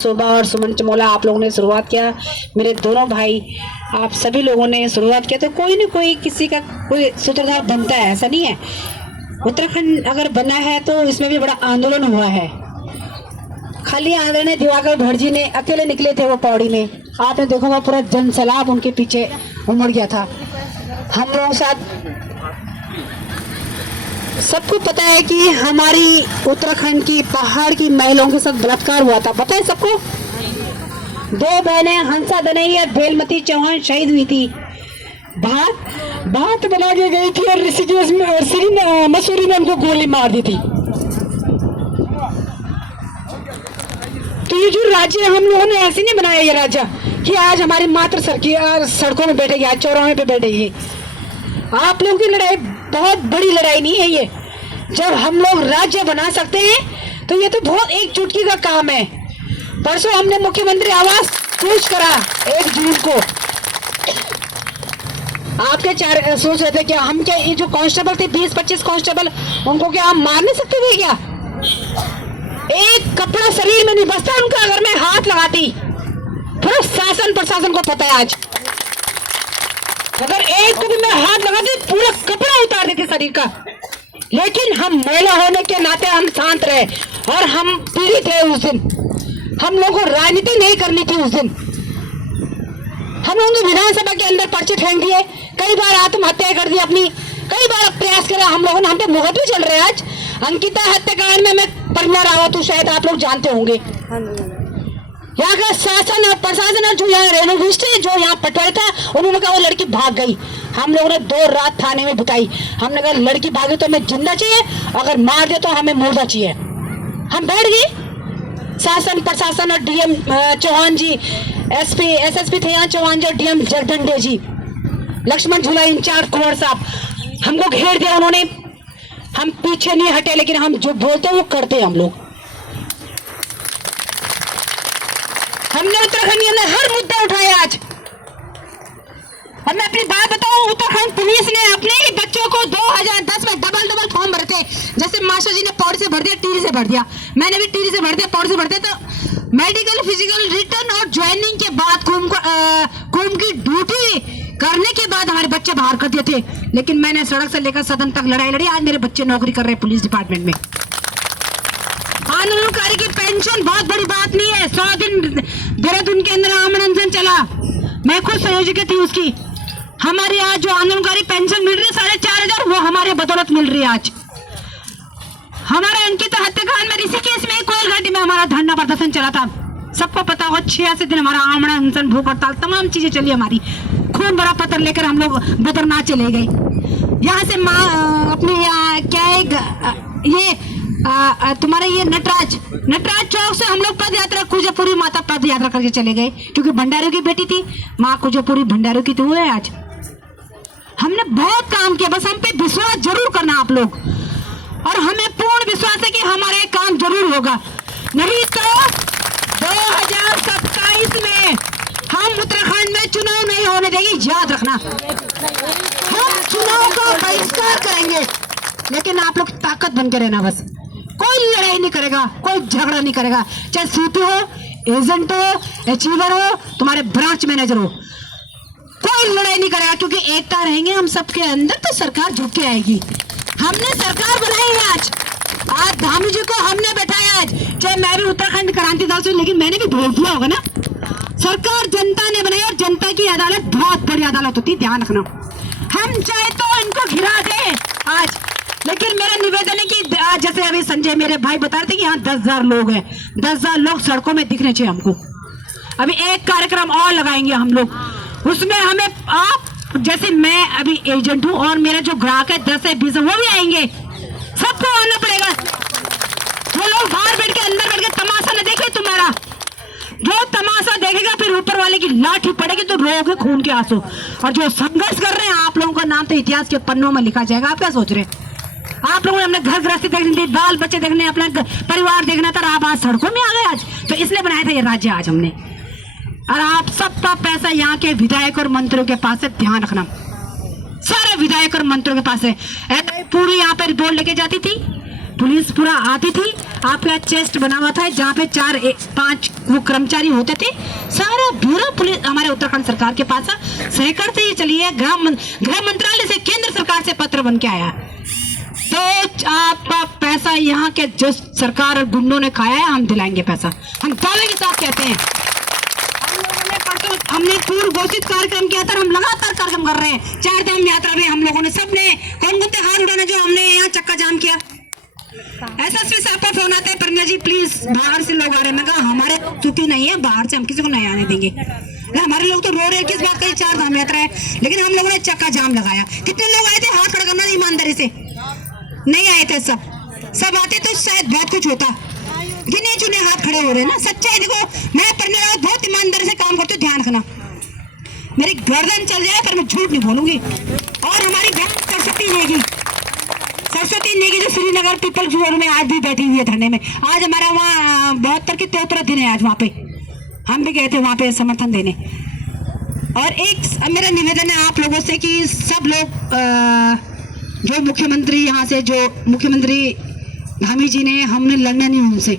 शोभा और सुमन चमोला आप लोगों ने शुरुआत किया, मेरे दोनों भाई आप सभी लोगों ने शुरुआत किया, तो कोई न कोई किसी का कोई सूत्रधार बनता है, ऐसा नहीं है। उत्तराखंड अगर बना है तो इसमें भी बड़ा आंदोलन हुआ है। खाली आंदोलन दिवाकर भटजी ने अकेले निकले थे वो पौड़ी में, आपने देखा होगा पूरा जन सैलाब उनके पीछे उमड़ गया था। हम लोगों के साथ सबको पता है कि हमारी उत्तराखंड की पहाड़ की महिलाओं के साथ बलात्कार हुआ था, पता है सबको। 2 बहनें हंसा दनैया बेलमती चौहान शहीद हुई थी। बात बना के गई थी और ऋषिकेश में और मसूरी में उनको गोली मार दी थी। तो ये जो राज्य हम लोगों ने ऐसे नहीं बनाया, ये राज्य कि आज हमारी मात्र सड़कों में बैठेगी, आज चौराहे पे बैठेगी। आप लोगों की लड़ाई बहुत बड़ी लड़ाई नहीं है ये। जब हम लोग राज्य बना सकते हैं तो ये तो बहुत एक चुटकी का काम है। परसों हमने मुख्यमंत्री आवास पेश करा 1 जून को। आपके 4 सोच रहे थे क्या हम क्या ये जो कांस्टेबल थे 20-25 कांस्टेबल, उनको क्या हम मार नहीं सकते थे क्या? एक कपड़ा शरीर में नहीं बसता उनका अगर मैं हाथ लगाती। पूरा शासन प्रशासन को पता है आज, अगर एक को भी मैं हाथ लगाती पूरा कपड़ा उतार देते शरीर का। लेकिन हम महिला होने के नाते हम शांत रहे और हम पीड़ित थे उस दिन। हम लोगों को राजनीति नहीं करनी थी उस दिन। हम लोगों ने विधानसभा के अंदर पर्चे फेंक दिए, कई बार आत्महत्या कर दी अपनी, कई बार प्रयास करा हम लोगों ने। हम पे मुकदमे चल रहे हैं आज अंकिता हत्याकांड में। मैं परिणा रावत हूँ, शायद आप लोग जानते होंगे। यहाँ का शासन और प्रशासन और जो यहाँ रेणुविष्ट जो यहाँ पटवारी था, उन्होंने कहा वो लड़की भाग गई। हम लोगों ने 2 रात थाने में बिताई। हमने कहा लड़की भागी तो हमें जिंदा चाहिए, अगर मार दे तो हमें मुर्दा चाहिए। हम बैठ गए। शासन प्रशासन और डीएम चौहान जी, एसपी एसएसपी थे यहाँ चौहान जी और डीएम जगदंडे जी, लक्ष्मण झूला इंचार्ज कुंवर साहब, हमको घेर दिया उन्होंने। हम पीछे नहीं हटे, लेकिन हम जो बोलते हैं वो करते हैं हम लोग। हमने उत्तराखंड के अंदर हर मुद्दा उठाया आज। और मैं अपनी बात बताऊं, उत्तराखंड पुलिस ने अपने ही बच्चों को 2010 में डबल फॉर्म भरे थे। जैसे मास्टर जी ने पौड़ी से भर दिया, टीरी से भर दिया, मैंने भी टीरी से भर दिया, पौड़ी से भर दिया। तो मेडिकल फिजिकल रिटर्न और ज्वाइनिंग के बाद कुंभ की ड्यूटी करने के बाद हमारे बच्चे बाहर कर दिए थे। लेकिन मैंने सड़क से लेकर सदन तक लड़ाई लड़ी। आज मेरे बच्चे नौकरी कर रहे हैं पुलिस डिपार्टमेंट में। आंदोलनकारी की पेंशन बहुत बड़ी बात नहीं है। 100 दिन देहरादून के अंदर आमंत्रण चला, मैं खुद संयोजक थी उसकी। हमारी आज जो आंदोलनकारी पेंशन मिल रही है 4,500, वो हमारे बदौलत मिल रही है। आज हमारे अंकिता हत्याकांड में ऋषिकेश में कोयल घाटी में हमारा धरना प्रदर्शन चला था, सबको पता होगा। 86 दिन हमारा आमरण अनशन, भूख हड़ताल, तमाम चीजें चली हमारी। खून भरा पत्र लेकर हम लोग बद्रीनाथ चले गए। यहाँ से अपने क्या है ये तुम्हारा ये नटराज चौक से हम लोग पद यात्रा कुजापुरी माता पद यात्रा करके चले गए, क्योंकि भंडारियों की बेटी थी माँ कुजापुरी, भंडारियों की तो वो है। आज हमने बहुत काम किया, बस हम पे विश्वास जरूर करना आप लोग, और हमें पूर्ण विश्वास है कि हमारा काम जरूर होगा। नहीं तो 2027 में हम उत्तराखंड में चुनाव नहीं होने देंगे, याद रखना। हम चुनाव को बहिष्कार करेंगे, लेकिन आप लोग ताकत बन के रहना। बस कोई लड़ाई नहीं करेगा, कोई झगड़ा नहीं करेगा, चाहे सीपी हो, एजेंट हो, अचीवर हो, तुम्हारे ब्रांच मैनेजर हो, कोई लड़ाई नहीं करेगा। क्योंकि एकता रहेंगे हम सबके अंदर तो सरकार झुक के आएगी। हमने सरकार बनाई है आज धामी जी को हमने बैठाया आज। चाहे मैं भी उत्तराखंड क्रांति दल से, लेकिन मैंने भी बोल दिया होगा ना, सरकार जनता ने बनाई और जनता की अदालत बहुत बड़ी अदालत होती है, ध्यान रखना। हम चाहे तो इनको गिरा दे आज, लेकिन मेरा निवेदन है कि आज जैसे अभी संजय मेरे भाई बता रहे थे कि यहाँ 10,000 लोग हैं, 10,000 लोग सड़कों में दिखने चाहिए हमको। अभी एक कार्यक्रम और लगाएंगे हम लोग, उसमें हमें आप जैसे मैं अभी एजेंट हूँ और मेरा जो ग्राहक है 10 से 20 वो भी आएंगे, सबको आना पड़ेगा। वो लोग बाहर बैठ के अंदर बैठ के तमाशा न देखे तुम्हारा, जो तमाशा देखेगा फिर ऊपर वाले की लाठी पड़ेगी तो रोगे खून के आंसू। और जो संघर्ष कर रहे हैं आप लोगों का नाम तो इतिहास के पन्नों में लिखा जाएगा। आप क्या सोच रहे हैं? आप लोगों ने अपने घर गृहस्थी देखनी थी, बाल बच्चे देखने, अपना परिवार देखना था, आप आज सड़कों में आ गए। आज तो इसलिए बनाया था ये राज्य आज हमने। और आप सबका पैसा यहाँ के विधायक और मंत्रियों के पास है, ध्यान रखना। सारे विधायक और मंत्रियों के पास है। पूरी यहाँ पर रिपोर्ट लेके जाती थी, पुलिस पूरा आती थी, आपका चेस्ट बना हुआ था जहाँ पे 4-5 वो कर्मचारी होते थे। सारा ब्यूरो पुलिस हमारे उत्तराखंड सरकार के पास है। सैकड़ से ये चलिए गृह मंत्रालय से केंद्र सरकार से पत्र बन के आया। तो आपका पैसा यहाँ के जो सरकार और गुंडों ने खाया है, हम दिलाएंगे पैसा, हम दावे के साथ कहते हैं। हमने पूर्व घोषित कार्यक्रम किया था, हम लगातार कार्यक्रम कर रहे हैं। 4 धाम यात्रा में हम लोगों ने सबने कौन कौन से हाथ उठाना जो हमने यहाँ चक्का जाम किया। एसएसपी साहब का फोन आता है, प्रज्ञा जी प्लीज बाहर से लोग आ रहे हैं। मैं कहा हमारे छुट्टी नहीं है, बाहर से हम किसी को नहीं आने देंगे। हमारे लोग तो रो रहे हैं किस बात का, 4 धाम यात्रा है, लेकिन हम लोगों ने चक्का जाम लगाया। कितने लोग आए थे हाथ खड़ा करना, ईमानदारी से नहीं आए थे। सब आते तो शायद बहुत कुछ होता। गिने चुने हाथ खड़े हो रहे हैं ना। सच्चाई देखो, मैं प्रज्ञा रावत बहुत ईमानदारी से काम करती हूँ, ध्यान रखना। मेरी गर्दन चल जाए पर मैं झूठ नहीं बोलूंगी। और हमारी बहन सरस्वती नेगी जो श्रीनगर पीपल जोर में आज भी बैठी हुई है धरने में। आज हमारा वहाँ 72 के 73 दिन है आज वहाँ पे, हम भी गए थे वहाँ पे समर्थन देने। और एक मेरा निवेदन है आप लोगों से कि सब लोग जो मुख्यमंत्री यहाँ से जो मुख्यमंत्री धामी जी ने, हमने लड़ना नहीं उनसे,